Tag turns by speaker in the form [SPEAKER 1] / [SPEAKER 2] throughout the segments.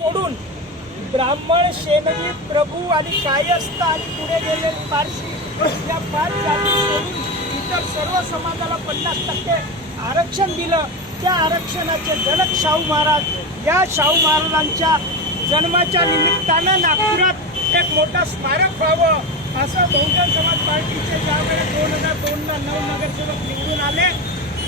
[SPEAKER 1] सोडून ब्राह्मण शेनगी प्रभू आणि कायस्थ आणि पुढे गेलेले पारशी या पाच जाती सोडून इतर सर्व समाजाला पन्नास टक्के आरक्षण दिलं. त्या आरक्षणाचे जनक शाहू महाराज या शाहू महाराजांच्या जन्माच्या निमित्तानं नागपुरात एक मोठं स्मारक व्हावं असं बहुजन समाज पार्टीचे ज्यावेळेस दोन हजार दोनला नऊ नगरसेवक निवडून आले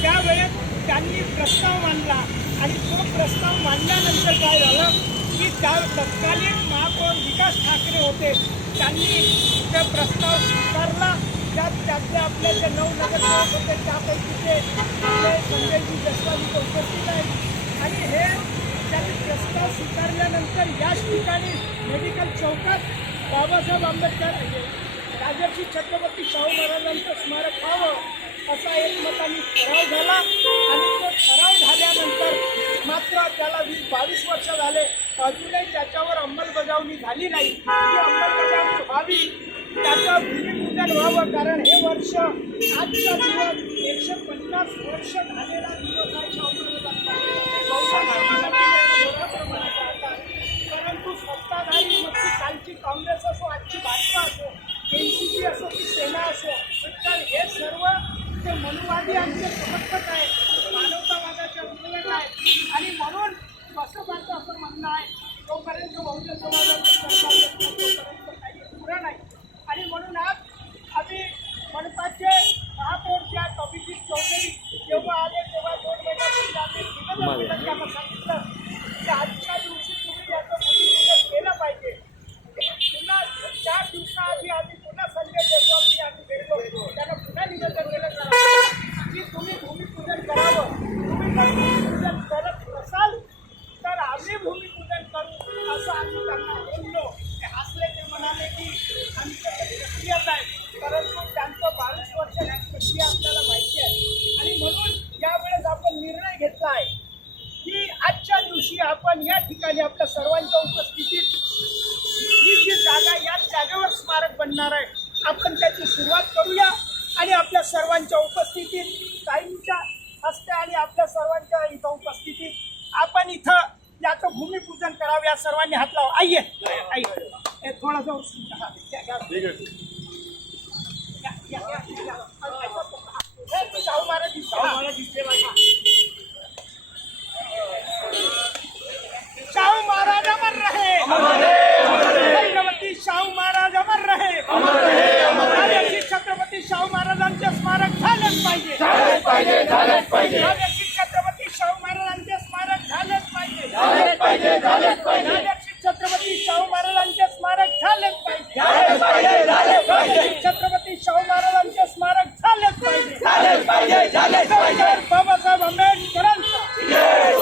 [SPEAKER 1] त्यावेळेस त्यांनी प्रस्ताव मांडला आणि तो प्रस्ताव मांडल्यानंतर काय झालं? की त्या तत्कालीन महापौर विकास ठाकरे होते. त्यांनी ते प्रस्ताव स्वीकारला. त्यात त्यातले आपले जे नऊ नगरसेवक होते त्यापैकीचे आपले संजयजी जसवानी उपस्थित आहेत. आणि हे त्यांनी प्रस्ताव स्वीकारल्यानंतर याच ठिकाणी मेडिकल चौकात बाबासाहेब आंबेडकर राजर्षी छत्रपती शाहू महाराजांचं स्मारक व्हावं असा एकमताने ठराव झाला. आणि बावीस वर्ष झाले. अजूनही त्याच्यावर अंमलबजावणी झाली नाही. ती अंमलबजावणी व्हावी त्याचं भूमिपूजन व्हावं कारण हे वर्ष आजचा दिवस एकशे पन्नास वर्ष झालेला दिवस आहे. परंतु सत्ताधारी मग ती कालची काँग्रेस असो आजची भाजपा असो एन सी पी असो की सेना असो तर हे सर्व ते मनुवादी आमचे समर्थक आहे मानवतावादाच्या विरोधात आहे आणि म्हणून असं म्हणणं आहे तोपर्यंत बहुजन समाजाचं नाही, काही पुरं नाही आणि म्हणून आज आम्ही मनपाचे महापौर ज्या अभिजित चौधरी जेव्हा आले तेव्हा दोन महिन्यापूर्वी आम्ही निवेदन दिलं त्यांना सांगितलं की आजच्या दिवशी तुम्ही याचं भूमिपूजन केलं पाहिजे पुन्हा चार दिवसाआधी आम्ही पुन्हा संजय जयस्वालजी आम्ही भेटलो त्यांना पुन्हा निवेदन केलं करा की तुम्ही भूमिपूजन करावं तुम्ही जर भूमिपूजन करत नसाल तर आम्ही भूमिपूजन करू असं आम्ही त्यांना बोललो ते हसले ते म्हणाले की आमच्याकडे प्रक्रियाच आहे परंतु त्यांचं बावीस वर्ष प्रक्रिया आपल्याला माहिती आहे आणि म्हणून यावेळेस आपण निर्णय घेतला आहे की आजच्या दिवशी आपण या ठिकाणी आपल्या सर्वांच्या उपस्थितीत ही जी जागा याच जागेवर स्मारक बनणार आहे आपण त्याची सुरुवात करूया आणि आपल्या सर्वांच्या उपस्थितीत ताईंच्या हस्ते आणि आपल्या सर्वांच्या इथं उपस्थितीत आपण इथं याचं भूमिपूजन करावं या सर्वांनी हात लावा आइये हे थोडंसं. या, या, या, या. हे, शाहू महाराज दिसले. शाहू महाराज दिसले पाहिजे. शाहू महाराज अमर रहे छत्रपती शाहू महाराज अमर रहे राजर्षी छत्रपती शाहू महाराजांचे स्मारक झालेच पाहिजे
[SPEAKER 2] झालेच पाहिजे.
[SPEAKER 1] छत्रपती शाहू महाराजांचे स्मारक झालेच पाहिजे.
[SPEAKER 2] झालेच पाहिजे झालेच पाहिजे.
[SPEAKER 1] छत्रपती शाहू महाराजांचे स्मारक झालेच पाहिजे.
[SPEAKER 2] झालेच पाहिजे झालेच पाहिजे.
[SPEAKER 1] राजर्षी छत्रपती शाहू महाराजांचे स्मारक झालेच पाहिजे.
[SPEAKER 2] झालेच पाहिजे झालेच पाहिजे
[SPEAKER 1] डॉक्टर बाबासाहेब आंबेडकरांचा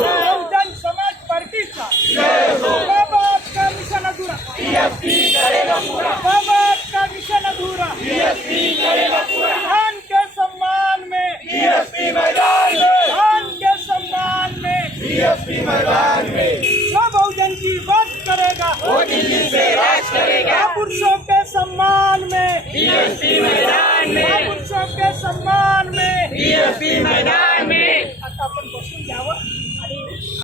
[SPEAKER 1] बहुजन समाज पार्टीचा बाबा का मिशन अधुरा
[SPEAKER 2] बीएसपी करेगा पूरा
[SPEAKER 1] बाबा का मिशन अधूरा
[SPEAKER 2] बीएसपी करेगा पूरा
[SPEAKER 1] धान के सम्मान में
[SPEAKER 2] बीएसपी मैदान में
[SPEAKER 1] धान के सम्मान में
[SPEAKER 2] बीएसपी मैदान में
[SPEAKER 1] जो बहुजन की बात करेगा
[SPEAKER 2] वो दिल्ली से राज करेगा
[SPEAKER 1] पुरुषों के सम्मान में
[SPEAKER 2] बीएसपी मैदान में।
[SPEAKER 1] पुरुषों के सम्मान में।
[SPEAKER 2] बीएसपी मैदान में।
[SPEAKER 1] आता आपण बसून घ्यावं